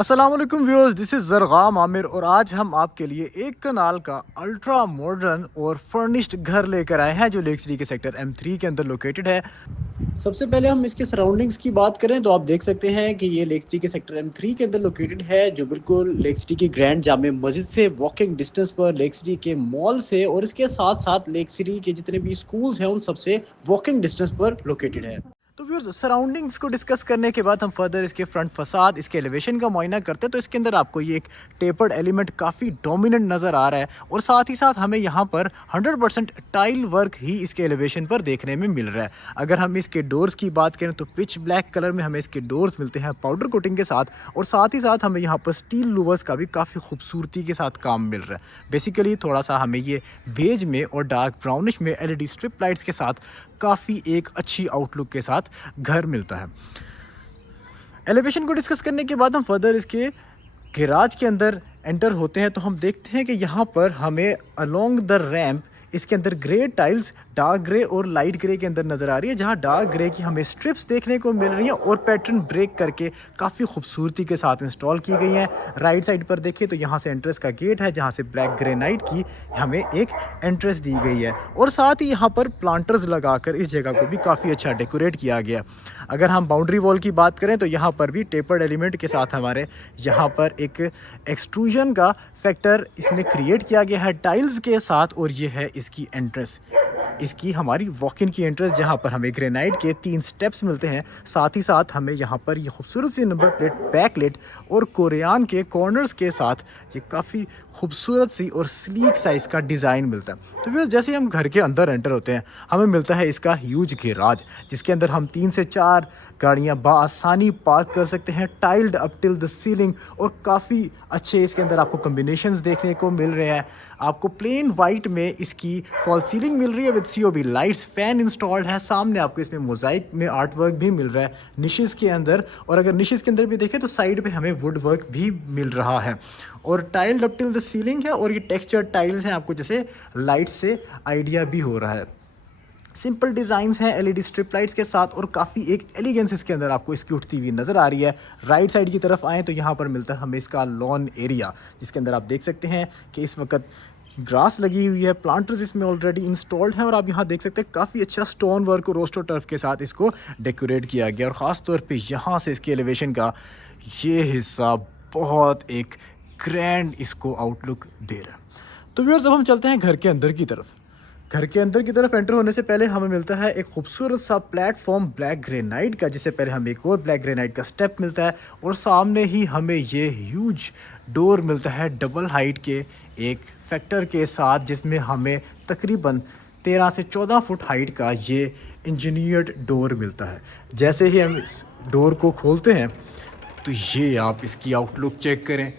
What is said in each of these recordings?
अस्सलाम वालेकुम viewers, this is ज़रग़ाम Aamir और आज हम आपके लिए एक कनाल का अल्ट्रा मॉडर्न और फर्निश्ड घर लेकर आए हैं जो लेक सिटी के सेक्टर M3 के अंदर लोकेटेड है। सबसे पहले हम इसके सराउंडिंग्स की बात करें तो आप देख सकते हैं कि ये लेक सिटी के सेक्टर M3 के अंदर लोकेटेड है, जो बिल्कुल लेक सिटी की ग्रैंड जामे मस्जिद से वॉकिंग डिस्टेंस पर, लेक सिटी के मॉल से और इसके साथ साथ लेक सिटी के जितने भी स्कूल्स हैं उन सबसे वॉकिंग डिस्टेंस पर लोकेटेड है। तो व्यूअर्स, सराउंडिंग्स को डिस्कस करने के बाद हम फर्दर इसके फ्रंट फसाद, इसके एलिवेशन का मुआयना करते हैं। तो इसके अंदर आपको ये एक टेपर्ड एलिमेंट काफ़ी डोमिनेंट नज़र आ रहा है और साथ ही साथ हमें यहाँ पर 100% टाइल वर्क ही इसके एलिवेशन पर देखने में मिल रहा है। अगर हम इसके डोर्स की बात करें तो पिच ब्लैक कलर में हमें इसके डोर्स मिलते हैं पाउडर कोटिंग के साथ, और साथ ही साथ हमें यहाँ पर स्टील लूवर्स का भी काफ़ी खूबसूरती के साथ काम मिल रहा है। बेसिकली थोड़ा सा हमें ये बेज में और डार्क ब्राउनिश में LED स्ट्रिप लाइट्स के साथ काफ़ी एक अच्छी आउटलुक के साथ घर मिलता है। एलिवेशन को डिस्कस करने के बाद हम फर्दर इसके गैराज के अंदर एंटर होते हैं तो हम देखते हैं कि यहाँ पर हमें अलोंग द रैंप इसके अंदर ग्रे टाइल्स डार्क ग्रे और लाइट ग्रे के अंदर नज़र आ रही है, जहाँ डार्क ग्रे की हमें स्ट्रिप्स देखने को मिल रही हैं और पैटर्न ब्रेक करके काफ़ी खूबसूरती के साथ इंस्टॉल की गई हैं। राइट साइड पर देखिए तो यहाँ से एंट्रेंस का गेट है, जहाँ से ब्लैक ग्रेनाइट की हमें एक एंट्रेंस दी गई है और साथ ही यहाँ पर प्लांटर्स लगाकर इस जगह को भी काफ़ी अच्छा डेकोरेट किया गया। अगर हम बाउंड्री वॉल की बात करें तो यहाँ पर भी टेपर्ड एलिमेंट के साथ हमारे यहाँ पर एक एक्सट्रूजन का फैक्टर इसमें क्रिएट किया गया है टाइल्स के साथ, और ये है इसकी एंट्रेंस, इसकी हमारी वॉक इन की एंट्रेंस, जहाँ पर हमें ग्रेनाइट के 3 स्टेप्स मिलते हैं। साथ ही साथ हमें यहाँ पर ये खूबसूरत सी नंबर प्लेट, बैकलेट और कोरियान के कॉर्नर्स के साथ ये काफ़ी खूबसूरत सी और स्लीक साइज़ का डिज़ाइन मिलता है। तो फिर जैसे ही हम घर के अंदर एंटर होते हैं हमें मिलता है इसका ह्यूज गैराज, जिसके अंदर हम 3 से 4 गाड़ियाँ बासानी पार्क कर सकते हैं, tiled up till the ceiling, और काफ़ी अच्छे इसके अंदर आपको कम्बिनेशंस देखने को मिल रहे हैं। आपको प्लेन वाइट में इसकी फॉल सीलिंग मिल रही है with COB lights, fan installed है। सामने आपको इसमें मोजाइक में आर्ट वर्क भी मिल रहा है निशेस के अंदर, और अगर निशेस के अंदर भी देखें तो साइड पे हमें वुड वर्क भी मिल रहा है और tiled up till the ceiling है, और ये टेक्सचर टाइल्स हैं, आपको जैसे लाइट से आइडिया भी हो रहा है। सिंपल डिज़ाइंस हैं LED स्ट्रिप लाइट्स के साथ और काफ़ी एक एलिगेंस इसके अंदर आपको इसकी उठती हुई नज़र आ रही है। राइट साइड की तरफ आएँ तो यहाँ पर मिलता है हमें इसका लॉन एरिया, जिसके अंदर आप देख सकते हैं कि इस वक्त ग्रास लगी हुई है, प्लांटर्स इसमें ऑलरेडी इंस्टॉल्ड हैं, और आप यहाँ देख सकते हैं काफ़ी अच्छा स्टोन वर्क और रोस्टो टर्फ के साथ इसको डेकोरेट किया गया, और ख़ास तौर पे यहाँ से इसके एलिवेशन का ये हिस्सा बहुत एक ग्रैंड इसको आउटलुक दे रहा है। तो व्यूअर्स, अब हम चलते हैं घर के अंदर की तरफ। घर के अंदर की तरफ एंटर होने से पहले हमें मिलता है एक खूबसूरत सा प्लेटफॉर्म ब्लैक ग्रेनाइट का, जिससे पहले हमें एक और ब्लैक ग्रेनाइट का स्टेप मिलता है, और सामने ही हमें ये ह्यूज डोर मिलता है डबल हाइट के एक फैक्टर के साथ, जिसमें हमें तकरीबन 13 से 14 फुट हाइट का ये इंजीनियर्ड डोर मिलता है। जैसे ही हम इस डोर को खोलते हैं तो ये आप इसकी आउटलुक चेक करें,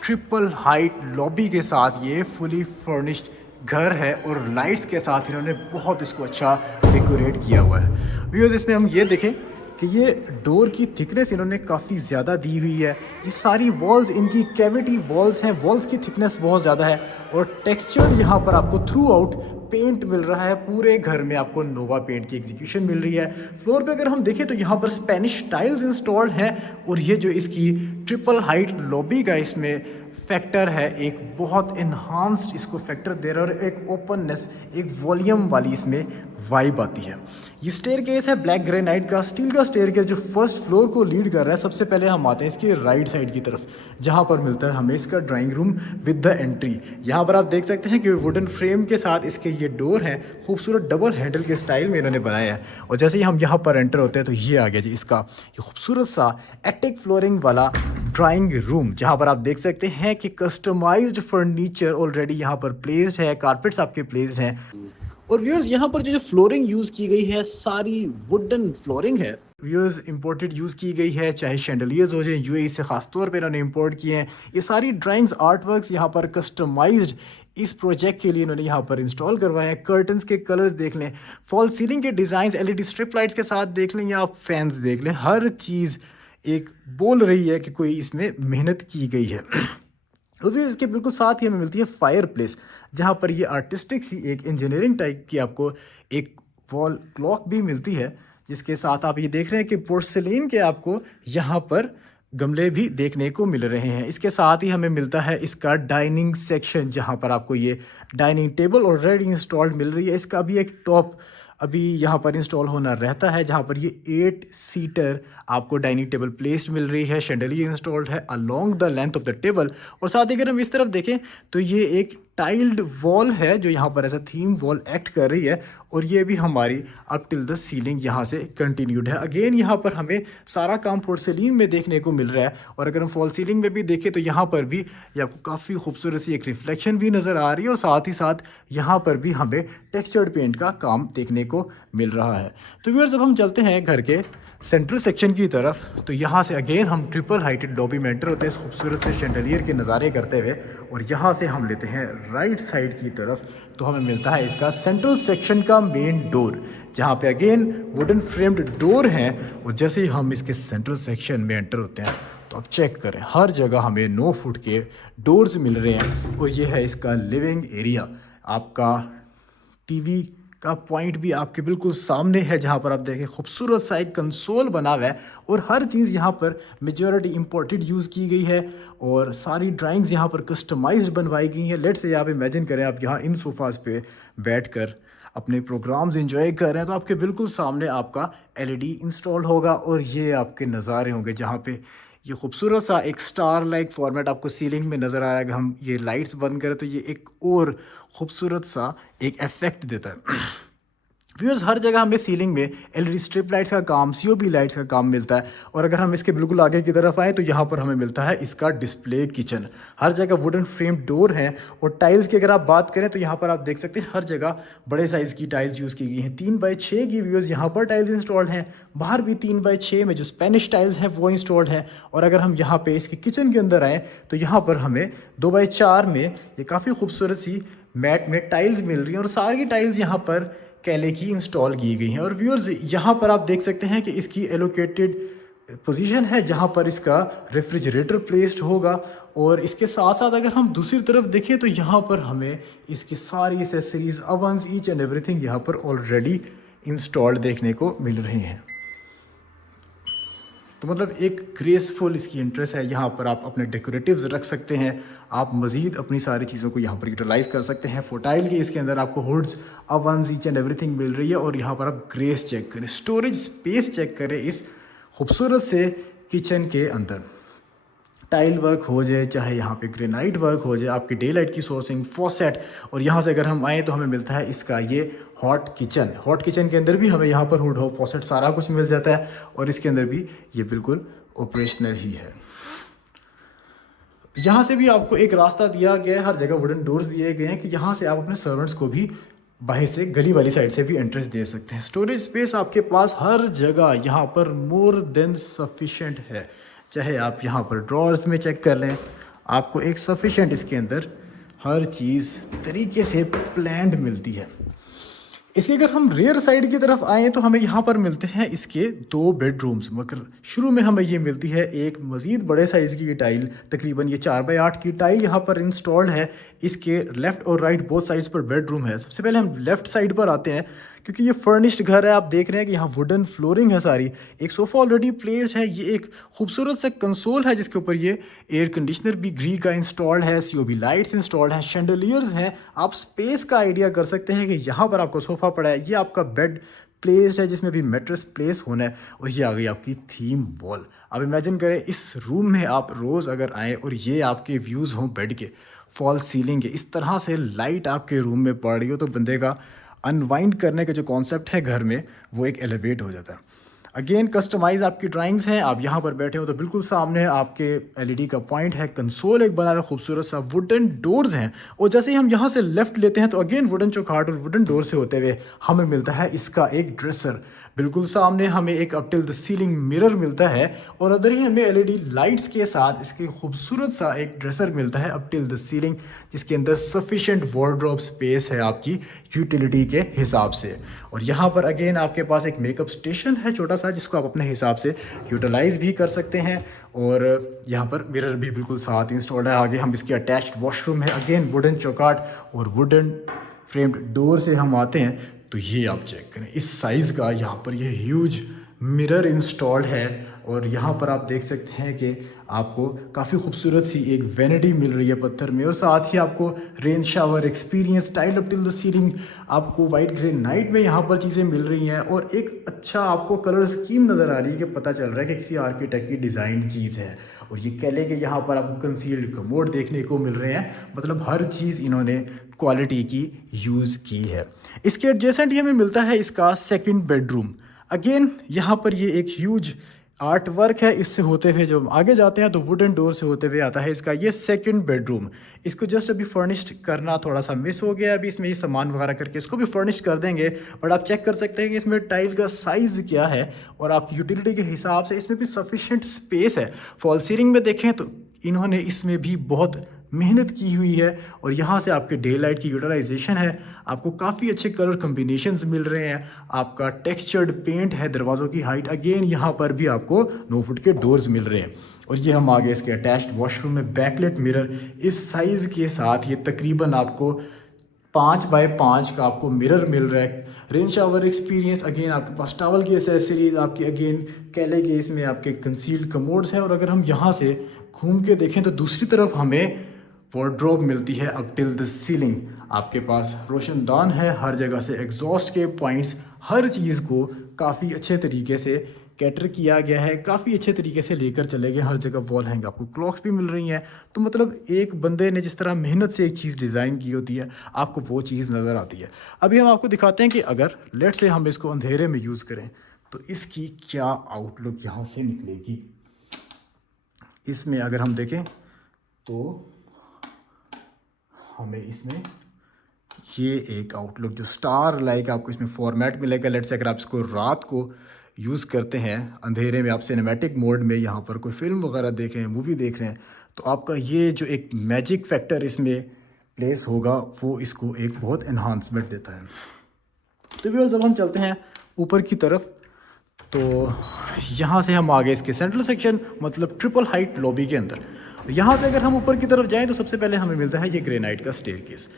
ट्रिपल हाइट लॉबी के साथ ये फुली फर्निश्ड घर है, और लाइट्स के साथ इन्होंने बहुत इसको अच्छा डेकोरेट किया हुआ है। व्यूअर्स, इसमें हम ये देखें कि ये डोर की थिकनेस इन्होंने काफ़ी ज़्यादा दी हुई है। ये सारी वॉल्स इनकी कैविटी वॉल्स हैं, वॉल्स की थिकनेस बहुत ज़्यादा है, और टेक्सचर यहाँ पर आपको थ्रू आउट पेंट मिल रहा है। पूरे घर में आपको नोवा पेंट की एग्जीक्यूशन मिल रही है। फ्लोर पे अगर हम देखें तो यहाँ पर स्पेनिश टाइल्स इंस्टॉल्ड हैं, और ये जो इसकी ट्रिपल हाइट लॉबी का इसमें फैक्टर है, एक बहुत इन्हांस्ड इसको फैक्टर दे रहा है, और एक ओपननेस, एक वॉल्यूम वाली इसमें वाइब आती है। ये स्टेयर केस है ब्लैक ग्रेनाइट का, स्टील का स्टेयर केस जो फर्स्ट फ्लोर को लीड कर रहा है। सबसे पहले हम आते हैं इसके राइट साइड की तरफ, जहाँ पर मिलता है हमें इसका drawing room with the entry. यहाँ पर आप देख सकते हैं कि वुडन फ्रेम के साथ इसके ये डोर हैं, खूबसूरत डबल हैंडल के स्टाइल में इन्होंने बनाया है। और जैसे ही हम यहाँ पर एंटर होते हैं तो ये आ गया जी इसका ये खूबसूरत सा एटिक फ्लोरिंग वाला ड्राइंग रूम, जहाँ पर आप देख सकते हैं कि कस्टमाइज्ड फर्नीचर ऑलरेडी यहाँ पर प्लेस्ड है, कारपेट्स आपके प्लेस्ड हैं। और व्यूअर्स, यहाँ पर जो फ्लोरिंग यूज़ की गई है सारी वुडन फ्लोरिंग है। व्यूअर्स, इंपोर्टेड यूज़ की गई है, चाहे शैंडलियर्स हो जाए UAE से ख़ास तौर पे इन्होंने इंपोर्ट किए हैं। ये सारी ड्राइंग्स, आर्ट वर्क्स यहाँ पर कस्टमाइज्ड इस प्रोजेक्ट के लिए इन्होंने यहाँ पर इंस्टॉल करवाए हैं। कर्टन्स के कलर्स देख लें, फॉल सीलिंग के डिज़ाइंस LED स्ट्रिप लाइट्स के साथ देख लें, या आप फैंस देख लें, हर चीज़ एक बोल रही है कि कोई इसमें मेहनत की गई है। और फिर इसके बिल्कुल साथ ही हमें मिलती है फायर प्लेस, जहाँ पर ये आर्टिस्टिक सी एक इंजीनियरिंग टाइप की आपको एक वॉल क्लॉक भी मिलती है, जिसके साथ आप ये देख रहे हैं कि पोर्सिलेन के आपको यहाँ पर गमले भी देखने को मिल रहे हैं। इसके साथ ही हमें मिलता है इसका डाइनिंग सेक्शन, जहाँ पर आपको ये डाइनिंग टेबल ऑलरेडी इंस्टॉल्ड मिल रही है। इसका भी एक टॉप अभी यहाँ पर इंस्टॉल होना रहता है, जहाँ पर ये 8 सीटर आपको डाइनिंग टेबल प्लेस्ड मिल रही है। शैंडलियर इंस्टॉल्ड है along the length of the table. और साथ ही अगर हम इस तरफ देखें तो ये एक टाइल्ड वॉल है जो यहाँ पर ऐसा थीम वॉल एक्ट कर रही है, और ये भी हमारी अप टिल द सीलिंग यहाँ से कंटिन्यूड है। अगेन यहाँ पर हमें सारा काम पोर्सेलिन में देखने को मिल रहा है। और अगर हम फॉल सीलिंग में भी देखें तो यहाँ पर भी ये आपको काफ़ी खूबसूरत सी एक रिफ्लेक्शन भी नज़र आ रही है, और साथ ही साथ यहाँ पर भी हमें टेक्सचर्ड पेंट का काम देखने को मिल रहा है। तो व्यूअर्स, जब हम चलते हैं घर के सेंट्रल सेक्शन की तरफ, तो यहाँ से अगेन हम ट्रिपल हाइटेड लॉबी में एंटर होते हैं इस खूबसूरत से शैंडलियर के नज़ारे करते हुए। और यहाँ से हम लेते हैं राइट साइड की तरफ, तो हमें मिलता है इसका सेंट्रल सेक्शन का मेन डोर, जहाँ पे अगेन वुडन फ्रेम्ड डोर हैं। और जैसे ही हम इसके सेंट्रल सेक्शन में एंटर होते हैं तो अब चेक करें, हर जगह हमें 9 फुट के डोर्स मिल रहे हैं। और ये है इसका लिविंग एरिया। आपका टीवी का पॉइंट भी आपके बिल्कुल सामने है, जहाँ पर आप देखें खूबसूरत सा एक कंसोल बना हुआ है। और हर चीज़ यहाँ पर मेजॉरिटी इंपोर्टेड यूज़ की गई है, और सारी ड्राइंग्स यहाँ पर कस्टमाइज्ड बनवाई गई हैं। लेट्स से आप इमेजिन करें आप यहाँ इन सोफ़ाज़ पे बैठकर अपने प्रोग्राम्स एंजॉय कर रहे हैं, तो आपके बिल्कुल सामने आपका एलईडी इंस्टॉल होगा, और ये आपके नज़ारे होंगे जहाँ पे ये खूबसूरत सा एक स्टार लाइक फॉर्मेट आपको सीलिंग में नज़र आ रहा है। अगर हम ये लाइट्स बंद करें तो ये एक और खूबसूरत सा एक इफेक्ट देता है। व्यूअर्स, हर जगह हमें सीलिंग में एलईडी स्ट्रिप लाइट्स का काम, सीओबी लाइट्स का काम मिलता है। और अगर हम इसके बिल्कुल आगे की तरफ आएँ तो यहाँ पर हमें मिलता है इसका डिस्प्ले किचन। हर जगह वुडन फ्रेम डोर हैं। और टाइल्स की अगर आप बात करें तो यहाँ पर आप देख सकते हैं हर जगह बड़े साइज़ की टाइल्स यूज़ की गई हैं। 3x6 की व्यूअर्स यहाँ पर टाइल्स इंस्टॉल्ड हैं। बाहर भी 3x6 में जो स्पेनिश टाइल्स हैं वो इंस्टॉल्ड हैं। और अगर हम यहाँ पे इसके किचन के अंदर आएँ तो यहाँ पर हमें 2x4 में ये काफ़ी खूबसूरत सी मैट में टाइल्स मिल रही हैं। और सारी टाइल्स यहाँ पर कैले की इंस्टॉल की गई हैं। और व्यूअर्स, यहाँ पर आप देख सकते हैं कि इसकी एलोकेटेड पोजीशन है जहाँ पर इसका रेफ्रिजरेटर प्लेस्ड होगा। और इसके साथ साथ अगर हम दूसरी तरफ देखें तो यहाँ पर हमें इसकी सारी accessories, ovens, each and everything यहाँ पर ऑलरेडी इंस्टॉल्ड देखने को मिल रहे हैं। तो मतलब एक ग्रेसफुल इसकी इंटरेस्ट है। यहाँ पर आप अपने डेकोरेटिव्स रख सकते हैं, आप मज़ीद अपनी सारी चीज़ों को यहाँ पर यूटिलाइज़ कर सकते हैं। फोटाइल के इसके अंदर आपको hoods, ovens, each and everything मिल रही है। और यहाँ पर आप ग्रेस चेक करें, स्टोरेज स्पेस चेक करें इस खूबसूरत से किचन के अंदर। टाइल वर्क हो जाए, चाहे यहाँ पे ग्रेनाइट वर्क हो जाए, आपकी डे लाइट की सोर्सिंग, फॉसेट। और यहाँ से अगर हम आएँ तो हमें मिलता है इसका ये हॉट किचन। हॉट किचन के अंदर भी हमें यहाँ पर हुड, हो, फॉसेट सारा कुछ मिल जाता है। और इसके अंदर भी ये बिल्कुल ऑपरेशनल ही है। यहाँ से भी आपको एक रास्ता दिया गया है, हर जगह वुडन डोर्स दिए गए हैं कि यहाँ से आप अपने सर्वेंट्स को भी बाहर से गली वाली साइड से भी एंट्रेंस दे सकते हैं। स्टोरेज स्पेस आपके पास हर जगह यहाँ पर मोर देन सफिशेंट है। चाहे आप यहाँ पर ड्रॉर्स में चेक कर लें, आपको एक सफिशेंट इसके अंदर हर चीज़ तरीके से प्लान्ड मिलती है। इसके अगर हम रेयर साइड की तरफ आएँ तो हमें यहाँ पर मिलते हैं इसके 2 बेडरूम्स। मगर शुरू में हमें ये मिलती है एक मज़ीद बड़े साइज़ की टाइल, तकरीबन ये 4x8 की टाइल यहाँ पर इंस्टॉल्ड है। इसके लेफ़्ट और राइट बोथ साइड्स पर बेडरूम है। सबसे पहले हम लेफ़्ट साइड पर आते हैं, क्योंकि ये फर्निश्ड घर है। आप देख रहे हैं कि यहाँ वुडन फ्लोरिंग है सारी, एक सोफ़ा ऑलरेडी प्लेस्ड है। ये एक खूबसूरत सा कंसोल है जिसके ऊपर ये एयर कंडीशनर भी ग्री का इंस्टॉल्ड है, सीओबी लाइट्स इंस्टॉल्ड हैं, शैंडलियर्स हैं। आप स्पेस का आइडिया कर सकते हैं कि यहाँ पर आपको सोफ़ा पड़ा है, ये आपका बेड प्लेस है जिसमें भी मैट्रेस प्लेस होना है। और ये आ गई आपकी थीम वॉल। अब इमेजिन करें इस रूम में आप रोज़ अगर आएँ और ये आपके व्यूज़ हों बेड के, फॉल सीलिंग के, इस तरह से लाइट आपके रूम में पड़ रही हो, तो बंदे का अनवाइंड करने का जो कॉन्सेप्ट है घर में वो एक एलिवेट हो जाता है। अगेन कस्टमाइज आपकी ड्राइंग्स हैं। आप यहाँ पर बैठे हो तो बिल्कुल सामने आपके एलईडी का पॉइंट है, कंसोल एक बना हुआ खूबसूरत सा, वुडन डोर्स हैं। और जैसे ही हम यहाँ से लेफ्ट लेते हैं तो अगेन वुडन चौखाट और वुडन डोर से होते हुए हमें मिलता है इसका एक ड्रेसर। बिल्कुल सामने हमें एक up till the ceiling mirror मिलता है, और अदर ही हमें एलईडी लाइट्स के साथ इसके खूबसूरत सा एक ड्रेसर मिलता है अप टिल द सीलिंग, जिसके अंदर सफिशेंट वार्डरोब स्पेस है आपकी यूटिलिटी के हिसाब से। और यहाँ पर अगेन आपके पास एक मेकअप स्टेशन है छोटा सा, जिसको आप अपने हिसाब से यूटिलाइज़ भी कर सकते हैं। और यहाँ पर मिरर भी बिल्कुल साथ इंस्टॉल्ड है। आगे हम इसकी अटैच्ड वॉशरूम है, अगेन वुडन चौकाट और वुडन फ्रेम्ड डोर से हम आते हैं तो ये आप चेक करें इस साइज़ का यहाँ पर ये ह्यूज मिरर इंस्टॉल्ड है। और यहाँ पर आप देख सकते हैं कि आपको काफ़ी खूबसूरत सी एक वैनिटी मिल रही है पत्थर में, और साथ ही आपको rain shower experience tile up till the ceiling, आपको वाइट ग्रे नाइट में यहाँ पर चीज़ें मिल रही हैं, और एक अच्छा आपको कलर स्कीम नज़र आ रही है कि पता चल रहा है कि किसी आर्किटेक्ट की डिज़ाइन चीज़ है। और ये कैले के यहाँ पर आपको कंसील्ड कमोड देखने को मिल रहे हैं, मतलब हर चीज़ इन्होंने क्वालिटी की यूज़ की है। इसके एडजेसेंट ही हमें मिलता है इसका सेकंड बेडरूम। अगेन यहाँ पर ये एक ह्यूज आर्ट वर्क है, इससे होते हुए जब हम आगे जाते हैं तो वुडन डोर से होते हुए आता है इसका ये सेकंड बेडरूम। इसको जस्ट अभी फर्निश्ड करना थोड़ा सा मिस हो गया, अभी इसमें ये सामान वगैरह करके इसको भी फर्निश कर देंगे। बट आप चेक कर सकते हैं कि इसमें टाइल का साइज़ क्या है, और आपकी यूटिलिटी के हिसाब से इसमें भी सफिशेंट स्पेस है। फॉल सीलिंग में देखें तो इन्होंने इसमें भी बहुत मेहनत की हुई है, और यहाँ से आपके डे लाइट की यूटिलाइजेशन है, आपको काफ़ी अच्छे कलर कम्बिनेशंस मिल रहे हैं, आपका टेक्सचर्ड पेंट है, दरवाज़ों की हाइट अगेन यहाँ पर भी आपको 9 फुट के डोर्स मिल रहे हैं। और ये हम आगे इसके अटैच्ड वॉशरूम में बैकलेट मिरर इस साइज़ के साथ ये तकरीबन आपको 5 बाय 5 का आपको मिरर मिल रहा है। रेन शावर एक्सपीरियंस अगेन आपके पास टॉवल की एसेसरीज आपकी अगेन कैले के इसमें आपके कंसील्ड कमोड्स हैं। और अगर हम यहाँ से घूम के देखें तो दूसरी तरफ हमें वार्डरोब मिलती है अप टिल द सीलिंग। आपके पास रोशनदान है, हर जगह से एग्जॉस्ट के पॉइंट्स, हर चीज़ को काफ़ी अच्छे तरीके से कैटर किया गया है, काफ़ी अच्छे तरीके से लेकर चले गए। हर जगह वॉल हैंग आपको क्लॉक्स भी मिल रही हैं। तो मतलब एक बंदे ने जिस तरह मेहनत से एक चीज़ डिज़ाइन की होती है, आपको वो चीज़ नज़र आती है। अभी हम आपको दिखाते हैं कि अगर लेट से हम इसको अंधेरे में यूज़ करें तो इसकी क्या आउटलुक यहाँ से निकलेगी। इसमें अगर हम देखें तो हमें इसमें ये एक आउटलुक जो स्टार लाइक आपको इसमें फॉर्मेट मिलेगा। लेट्स से अगर आप इसको रात को यूज़ करते हैं अंधेरे में, आप सिनेमैटिक मोड में यहाँ पर कोई फिल्म वगैरह देख रहे हैं, मूवी देख रहे हैं, तो आपका ये जो एक मैजिक फैक्टर इसमें प्लेस होगा वो इसको एक बहुत एनहांसमेंट देता है। तो भी जब हम चलते हैं ऊपर की तरफ तो यहाँ से हम आगे इसके सेंट्रल सेक्शन मतलब ट्रिपल हाइट लॉबी के अंदर, यहाँ से अगर हम ऊपर की तरफ जाएं तो सबसे पहले हमें मिलता है ये ग्रेनाइट का स्टेयरकेस।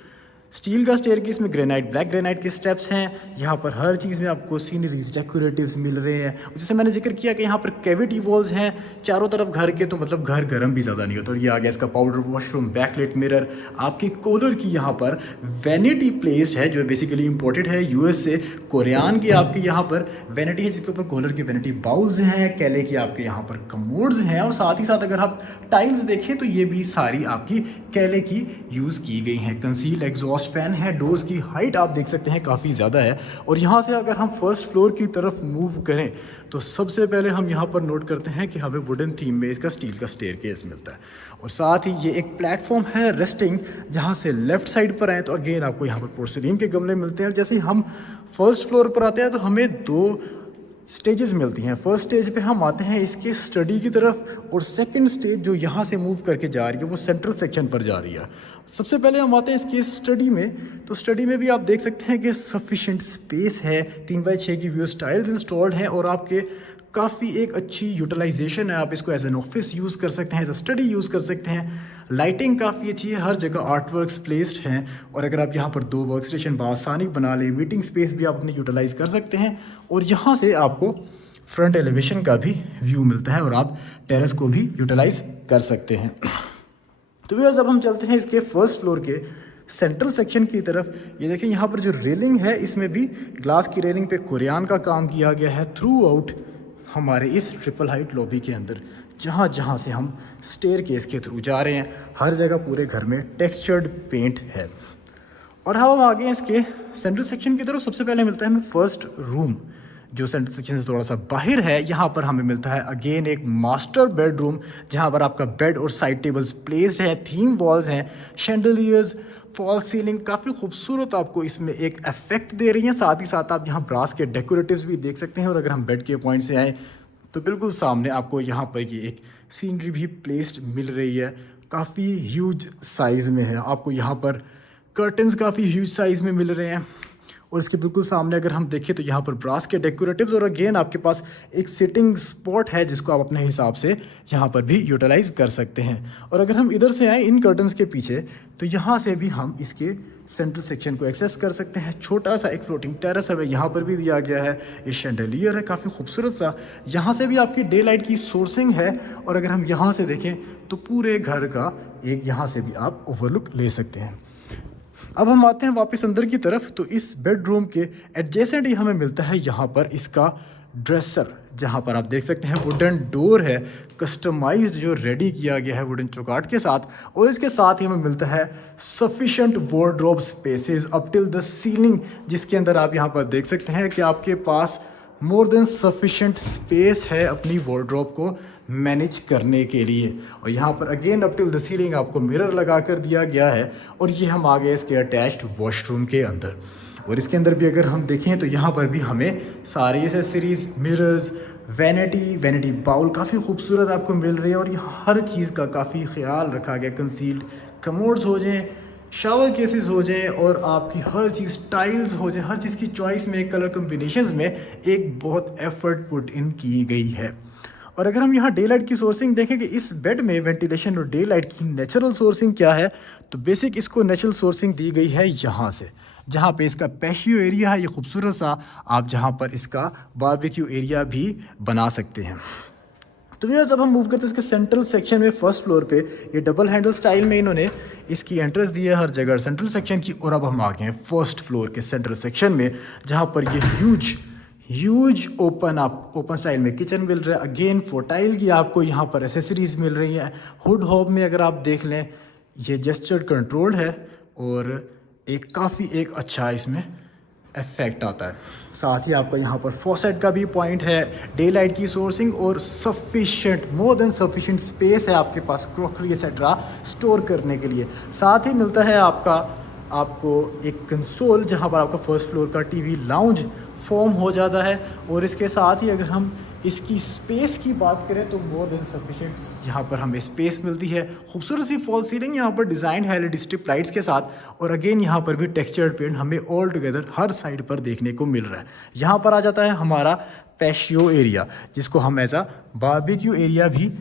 स्टील का स्टेयरकेस में ग्रेनाइट ब्लैक ग्रेनाइट के स्टेप्स हैं। यहाँ पर हर चीज़ में आपको सीनरीज डेकोरेटिव्स मिल रहे हैं। जैसे मैंने जिक्र किया कि यहाँ पर कैविटी वॉल्स हैं चारों तरफ घर के, तो मतलब घर गर्म भी ज़्यादा नहीं होता। और ये आ गया इसका पाउडर वॉशरूम, बैकलेट मिरर, आपकी कूलर की यहाँ पर वैनिटी प्लेस्ड है जो बेसिकली इंपोर्टेड है यूएस से। कोरियान की आपकी यहाँ पर वैनिटी है जिसके ऊपर कूलर की वैनिटी बाउल्स हैं, कैले की आपके यहाँ पर कमोड्स हैं। और साथ ही साथ अगर आप टाइल्स देखें तो ये भी सारी आपकी कैले की यूज़ की गई हैं। कंसील एग्जॉस्ट फैन है, डोर्स की हाइट आप देख सकते हैं काफ़ी ज़्यादा है। और यहाँ से अगर हम फर्स्ट फ्लोर की तरफ मूव करें तो सबसे पहले हम यहाँ पर नोट करते हैं कि हमें वुडन थीम में इसका स्टील का स्टेयरकेस मिलता है। और साथ ही ये एक प्लेटफॉर्म है रेस्टिंग, जहाँ से लेफ्ट साइड पर आए तो अगेन आपको यहाँ पर पोर्सिलीन के गमले मिलते हैं। और जैसे हम फर्स्ट फ्लोर पर आते हैं तो हमें 2 स्टेजेस मिलती हैं। फर्स्ट स्टेज पे हम आते हैं इसके स्टडी की तरफ, और सेकंड स्टेज जो यहाँ से मूव करके जा रही है वो सेंट्रल सेक्शन पर जा रही है। सबसे पहले हम आते हैं इसके स्टडी में, तो स्टडी में भी आप देख सकते हैं कि सफिशिएंट स्पेस है, 3x6 की व्यू स्टाइल्स इंस्टॉल्ड हैं, और आपके काफ़ी एक अच्छी यूटिलाइजेशन है। आप इसको एज एन ऑफिस यूज़ कर सकते हैं, एज अ स्टडी यूज़ कर सकते हैं। लाइटिंग काफ़ी अच्छी है, हर जगह आर्ट वर्क्स प्लेस्ड हैं। और अगर आप यहाँ पर 2 वर्क स्टेशन बासानी बना लें, मीटिंग स्पेस भी आप अपनी यूटिलाइज़ कर सकते हैं। और यहाँ से आपको फ्रंट एलिवेशन का भी व्यू मिलता है और आप टेरेस को भी यूटिलाइज़ कर सकते हैं। तो व्यूअर्स जब हम चलते हैं इसके फर्स्ट फ्लोर के सेंट्रल सेक्शन की तरफ, ये देखें यहाँ पर जो रेलिंग है इसमें भी ग्लास की रेलिंग पे कोरियान का काम किया गया है थ्रू आउट हमारे इस ट्रिपल हाइट लॉबी के अंदर। जहाँ जहाँ से हम स्टेयरकेस के थ्रू जा रहे हैं हर जगह पूरे घर में टेक्सचर्ड पेंट है। और हम आगे इसके सेंट्रल सेक्शन की तरफ, सबसे पहले मिलता है हमें फर्स्ट रूम जो सेंट्रल सेक्शन से थोड़ा सा बाहर है। यहाँ पर हमें मिलता है अगेन एक मास्टर बेडरूम, जहाँ पर आपका बेड और साइड टेबल्स प्लेस्ड है, थीम वॉल्स हैं, शैंडलियर्स, फॉल सीलिंग काफ़ी खूबसूरत आपको इसमें एक इफेक्ट दे रही हैं। साथ ही साथ आप यहाँ ब्रास के डेकोरेटिव्स भी देख सकते हैं। और अगर हम बेड के पॉइंट से आएँ तो बिल्कुल सामने आपको यहाँ पर ये एक सीनरी भी प्लेस्ड मिल रही है, काफ़ी ह्यूज साइज़ में है। आपको यहाँ पर कर्टन्स काफ़ी ह्यूज साइज़ में मिल रहे हैं। और इसके बिल्कुल सामने अगर हम देखें तो यहाँ पर ब्रास के डेकोरेटिव्स और अगेन आपके पास एक सिटिंग स्पॉट है जिसको आप अपने हिसाब से यहाँ पर भी यूटिलाइज कर सकते हैं। और अगर हम इधर से आए इन कर्टन्स के पीछे तो यहाँ से भी हम इसके सेंट्रल सेक्शन को एक्सेस कर सकते हैं। छोटा सा एक फ्लोटिंग टेरेस है यहाँ पर भी दिया गया है। ये शैंडलियर है काफ़ी खूबसूरत सा, यहाँ से भी आपकी डे लाइट की सोर्सिंग है। और अगर हम यहाँ से देखें तो पूरे घर का एक यहाँ से भी आप ओवरलुक ले सकते हैं। अब हम आते हैं वापस अंदर की तरफ, तो इस बेडरूम के एडजेसेंट ही हमें मिलता है यहाँ पर इसका ड्रेसर, जहाँ पर आप देख सकते हैं वुडन डोर है कस्टमाइज्ड जो रेडी किया गया है वुडन चौकाट के साथ। और इसके साथ ही हमें मिलता है sufficient wardrobe spaces up till the ceiling, जिसके अंदर आप यहाँ पर देख सकते हैं कि आपके पास मोर देन सफिशेंट स्पेस है अपनी वार्डरोब को मैनेज करने के लिए। और यहाँ पर again up till the ceiling आपको मिरर लगा कर दिया गया है। और ये हम आ गए इसके अटैच्ड वॉशरूम के अंदर। और इसके अंदर भी अगर हम देखें तो यहाँ पर भी हमें सारी एसेसरीज, मिरर्स, वैनिटी बाउल काफ़ी खूबसूरत आपको मिल रही है। और ये हर चीज़ का काफ़ी ख्याल रखा गया, कंसील्ड कमोड्स हो जाएँ, शावर केसेस हो जाएं और आपकी हर चीज़ टाइल्स हो जाए, हर चीज़ की चॉइस में, कलर कम्बिनेशंस में एक बहुत एफर्ट पुट इन की गई है। और अगर हम यहाँ डे लाइट की सोर्सिंग देखें कि इस बेड में वेंटिलेशन और डे लाइट की नेचुरल सोर्सिंग क्या है, तो बेसिक इसको नेचुरल सोर्सिंग दी गई है यहाँ से, जहाँ पे इसका पैशियो एरिया है ये खूबसूरत सा, आप जहाँ पर इसका बारबेक्यू एरिया भी बना सकते हैं। तो ये जब हम मूव करते हैं इसके सेंट्रल सेक्शन में, फर्स्ट फ्लोर पे ये डबल हैंडल स्टाइल में इन्होंने इसकी एंट्रेंस दी है हर जगह सेंट्रल सेक्शन की। और अब हम आ गए हैं फर्स्ट फ्लोर के सेंट्रल सेक्शन में, जहाँ पर ये ह्यूज ओपन स्टाइल में किचन मिल रहा है। अगेन फोटाइल की आपको यहाँ पर एसेसरीज मिल रही हैं। हुड हॉब में अगर आप देख लें ये जेस्चर कंट्रोल है और काफ़ी एक अच्छा इसमें इफेक्ट आता है। साथ ही आपका यहाँ पर फॉसेट का भी पॉइंट है, डे लाइट की सोर्सिंग और sufficient, more than sufficient space है आपके पास क्रॉकरी एक्सेट्रा स्टोर करने के लिए। साथ ही मिलता है आपको एक कंसोल, जहाँ पर आपका फर्स्ट फ्लोर का टीवी लाउंज फॉर्म हो जाता है। और इसके साथ ही अगर हम इसकी स्पेस की बात करें तो मोर देन सफिशेंट यहाँ पर हमें स्पेस मिलती है। खूबसूरत सी फॉल सीलिंग यहाँ पर डिज़ाइन है एलईडी स्ट्रिप लाइट्स के साथ। और अगेन यहाँ पर भी टेक्सचर्ड पेंट हमें ऑल टुगेदर हर साइड पर देखने को मिल रहा है। यहाँ पर आ जाता है हमारा पैशियो एरिया, जिसको हम एज अ बारबेक्यू एरिया भी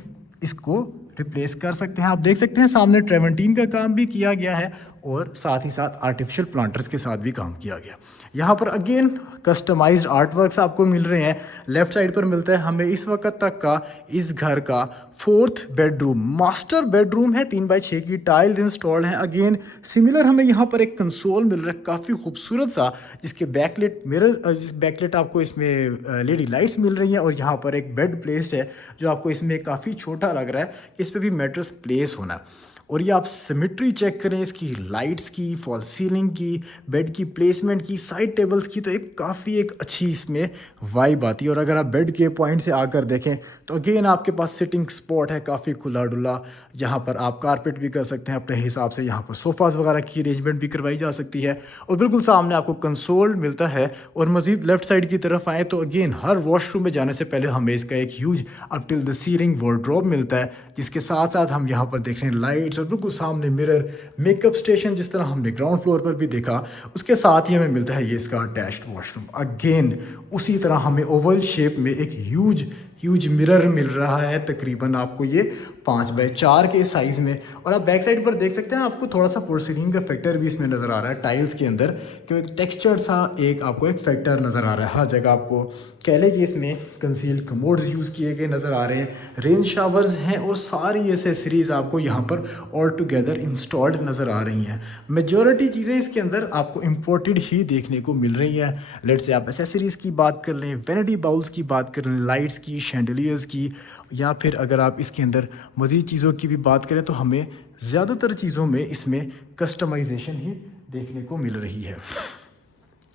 इसको रिप्लेस कर सकते हैं। आप देख सकते हैं सामने ट्रेवेंटीन का काम भी किया गया है और साथ ही साथ आर्टिफिशियल प्लांटर्स के साथ भी काम किया गया। यहाँ पर अगेन कस्टमाइज्ड आर्ट वर्क्स आपको मिल रहे हैं। लेफ्ट साइड पर मिलता है हमें इस वक्त तक का इस घर का फोर्थ बेडरूम, मास्टर बेडरूम है, 3x6 की टाइल्स इंस्टॉल्ड हैं। अगेन सिमिलर हमें यहाँ पर एक कंसोल मिल रहा है काफ़ी खूबसूरत सा, जिसके बैकलेट मिरर, बैकलेट आपको इसमें लेडी लाइट्स मिल रही हैं। और यहाँ पर एक बेड प्लेस है जो आपको इसमें काफ़ी छोटा लग रहा है, इस पर भी मैट्रेस प्लेस होना है। और ये आप सिमेट्री चेक करें इसकी, लाइट्स की, फॉल सीलिंग की, बेड की प्लेसमेंट की, साइड टेबल्स की, तो काफ़ी एक अच्छी इसमें वाइब आती है। और अगर आप बेड के पॉइंट से आकर देखें तो अगेन आपके पास सिटिंग स्पॉट है काफ़ी खुला डुला, जहाँ पर आप कारपेट भी कर सकते हैं अपने हिसाब से। यहाँ पर सोफ़ाज़ वगैरह की अरेंजमेंट भी करवाई जा सकती है। और बिल्कुल सामने आपको कंसोल मिलता है। और मज़ीद लेफ्ट साइड की तरफ आए तो अगेन हर वॉशरूम में जाने से पहले हमें इसका एक huge up till the ceiling wardrobe मिलता है, जिसके साथ साथ हम यहाँ पर देख रहे हैं लाइट्स और बिल्कुल सामने मिरर, मेकअप स्टेशन, जिस तरह हमने ग्राउंड फ्लोर पर भी देखा। उसके साथ ही हमें मिलता है ये इसका अटैच्ड वॉशरूम। अगेन उसी तरह हमें ओवल शेप में एक ह्यूज मिरर मिल रहा है, तकरीबन आपको ये 5x4 के साइज़ में। और आप बैक साइड पर देख सकते हैं आपको थोड़ा सा पोर्सिलीन का फैक्टर भी इसमें नज़र आ रहा है टाइल्स के अंदर, क्योंकि टेक्सचर सा आपको एक फैक्टर नज़र आ रहा है। हर जगह आपको कह लें कि इसमें कंसील्ड कमोड्स यूज़ किए गए नज़र आ रहे हैं, रेन शावर्स हैं और सारी एसेसरीज़ आपको यहाँ पर ऑल टुगेदर इंस्टॉल्ड नज़र आ रही हैं। मेजॉरिटी चीज़ें इसके अंदर आपको इम्पोर्टेड ही देखने को मिल रही हैं। लेट से आप एसेसरीज़ की बात कर लें, वैनिटी बाउल्स की बात कर लें, लाइट्स की, शैंडलियर्स की, या फिर अगर आप इसके अंदर मज़ीद चीज़ों की भी बात करें तो हमें ज़्यादातर चीज़ों में इसमें कस्टमाइजेशन ही देखने को मिल रही है।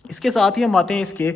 इसके साथ ही हम आते हैं इसके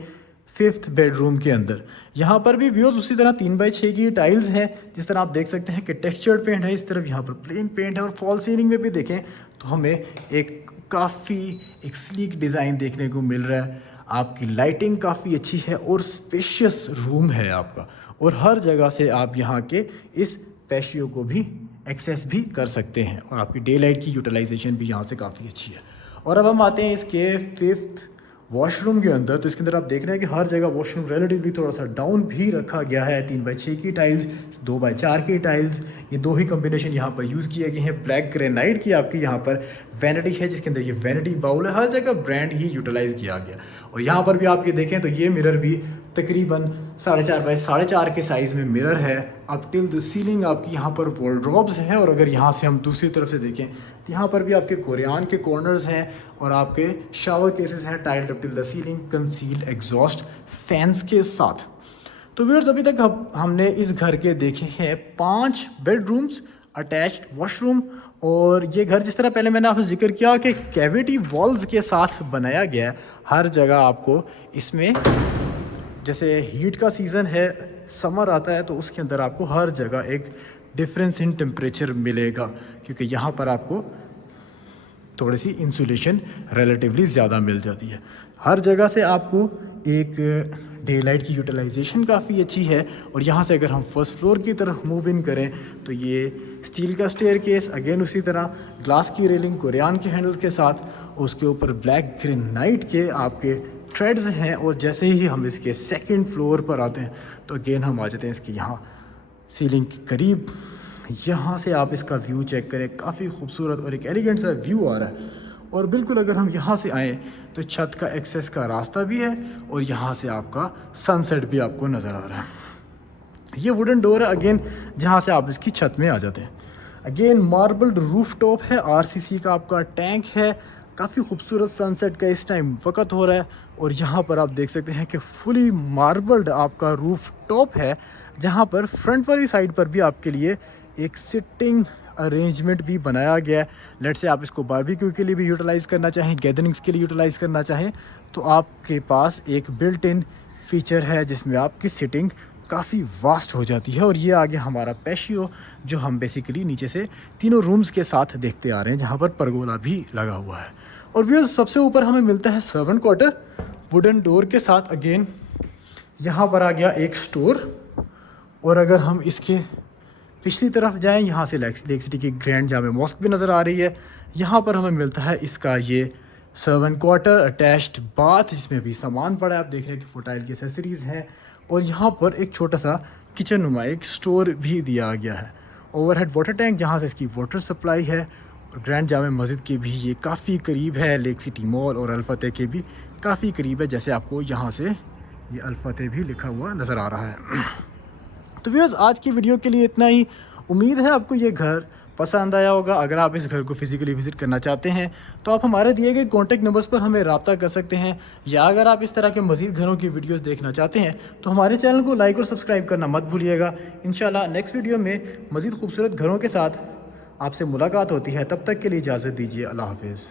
फिफ्थ बेडरूम के अंदर। यहाँ पर भी व्यूज़ उसी तरह 3x6 की टाइल्स हैं, जिस तरह आप देख सकते हैं कि टेक्सचर्ड पेंट है, इस तरफ यहाँ पर प्लेन पेंट है। और फॉल सीलिंग में भी देखें तो हमें एक स्लीक डिज़ाइन देखने को मिल रहा है। आपकी लाइटिंग काफ़ी अच्छी है और स्पेशियस रूम है आपका। और हर जगह से आप यहाँ के इस पैशियो को भी एक्सेस भी कर सकते हैं और आपकी डे लाइट की यूटिलाइजेशन भी यहाँ से काफ़ी अच्छी है। और अब हम आते हैं इसके फिफ्थ वॉशरूम के अंदर, तो इसके अंदर आप देख रहे हैं कि हर जगह वॉशरूम रिलेटिवली थोड़ा सा डाउन भी रखा गया है। 3x6 की टाइल्स, 2x4 की टाइल्स, ये दो ही कम्बिनेशन यहाँ पर यूज़ किए गए हैं। ब्लैक ग्रेनाइट की आपकी यहाँ पर वैनिटी है, जिसके अंदर ये वैनिटी बाउल है। हर जगह ब्रांड ही यूटिलाइज़ किया गया। और यहाँ पर भी आप ये देखें तो ये मिरर भी तकरीबन 4.5 बाई 4.5 के साइज़ में मिरर है। अप टिल द सीलिंग आपकी यहाँ पर वॉलड्रॉब्स हैं। और अगर यहाँ से हम दूसरी तरफ से देखें तो यहाँ पर भी आपके कोरियान के कॉर्नर्स हैं और आपके शावर केसेस हैं tiled up till the ceiling, concealed exhaust fans के साथ। तो व्यूअर्स, अभी तक हमने इस घर के देखे हैं 5 बेडरूम्स, अटैच्ड वॉशरूम। और ये घर जिस तरह पहले मैंने आपसे जिक्र किया कि कैविटी वॉल्स के साथ बनाया गया है। हर जगह आपको इसमें, जैसे हीट का सीज़न है, समर आता है, तो उसके अंदर आपको हर जगह एक डिफरेंस इन टेम्परेचर मिलेगा, क्योंकि यहाँ पर आपको थोड़ी सी इंसुलेशन रिलेटिवली ज़्यादा मिल जाती है। हर जगह से आपको एक डे लाइट की यूटिलाइजेशन काफ़ी अच्छी है। और यहाँ से अगर हम फर्स्ट फ्लोर की तरफ मूव इन करें तो ये स्टील का स्टेयर केस, अगेन उसी तरह ग्लास की रेलिंग कोरियान के हैंडल्स के साथ, उसके ऊपर ब्लैक ग्रेनाइट के आपके थ्रेड्स हैं। और जैसे ही हम इसके सेकंड फ्लोर पर आते हैं तो अगेन हम आ जाते हैं इसके यहाँ सीलिंग के करीब। यहाँ से आप इसका व्यू चेक करें, काफ़ी खूबसूरत और एक एलिगेंट सा व्यू आ रहा है। और बिल्कुल अगर हम यहाँ से आएँ तो छत का एक्सेस का रास्ता भी है और यहाँ से आपका सनसेट भी आपको नज़र आ रहा है। ये वुडन डोर है अगेन, जहाँ से आप इसकी छत में आ जाते हैं। अगेन मार्बल्ड रूफ टॉप है, आरसीसी का आपका टैंक है। काफ़ी खूबसूरत सनसेट का इस टाइम वक्त हो रहा है। और यहाँ पर आप देख सकते हैं कि फुली मार्बल्ड आपका रूफ टॉप है, जहाँ पर फ्रंट वाली साइड पर भी आपके लिए एक सिटिंग अरेंजमेंट भी बनाया गया है। लेट से आप इसको बारबेक्यू के लिए भी यूटिलाइज़ करना चाहें, गैदरिंग्स के लिए यूटिलाइज़ करना चाहें, तो आपके पास एक बिल्ट इन फीचर है जिसमें आपकी सिटिंग काफ़ी वास्ट हो जाती है। और ये आगे हमारा पैशियो, जो हम बेसिकली नीचे से तीनों रूम्स के साथ देखते आ रहे हैं, जहाँ पर परगोला भी लगा हुआ है। और व्यूअर्स, सबसे ऊपर हमें मिलता है सर्वेंट क्वार्टर वुडन डोर के साथ। अगेन यहाँ पर आ गया एक स्टोर। और अगर हम इसके पिछली तरफ जाएं, यहाँ से लेक सिटी की ग्रैंड जामे मॉस्क भी नज़र आ रही है। यहाँ पर हमें मिलता है इसका ये सर्वेंट क्वार्टर, अटैच्ड बाथ, जिसमें भी सामान पड़ा है। आप देख रहे हैं कि फोटाइल की एसेसरीज़ हैं। और यहाँ पर एक छोटा सा किचन नुमा एक स्टोर भी दिया गया है। ओवरहेड वाटर टैंक, जहाँ से इसकी वाटर सप्लाई है। और ग्रैंड जामे मस्जिद के भी ये काफ़ी करीब है, लेक सिटी मॉल और अल-फतेह के भी काफ़ी करीब है, जैसे आपको यहाँ से ये अल-फतेह भी लिखा हुआ नज़र आ रहा है। तो व्यूअर्स, आज की वीडियो के लिए इतना ही। उम्मीद है आपको ये घर पसंद आया होगा। अगर आप इस घर को फिज़िकली विज़िट करना चाहते हैं तो आप हमारे दिए गए कॉन्टैक्ट नंबर्स पर हमें रब्ता कर सकते हैं। या अगर आप इस तरह के मज़ीद घरों की वीडियोस देखना चाहते हैं तो हमारे चैनल को लाइक और सब्सक्राइब करना मत भूलिएगा। इंशाल्लाह नेक्स्ट वीडियो में मज़ीद खूबसूरत घरों के साथ आपसे मुलाकात होती है। तब तक के लिए इजाज़त दीजिए। अल्लाह हाफ़िज़।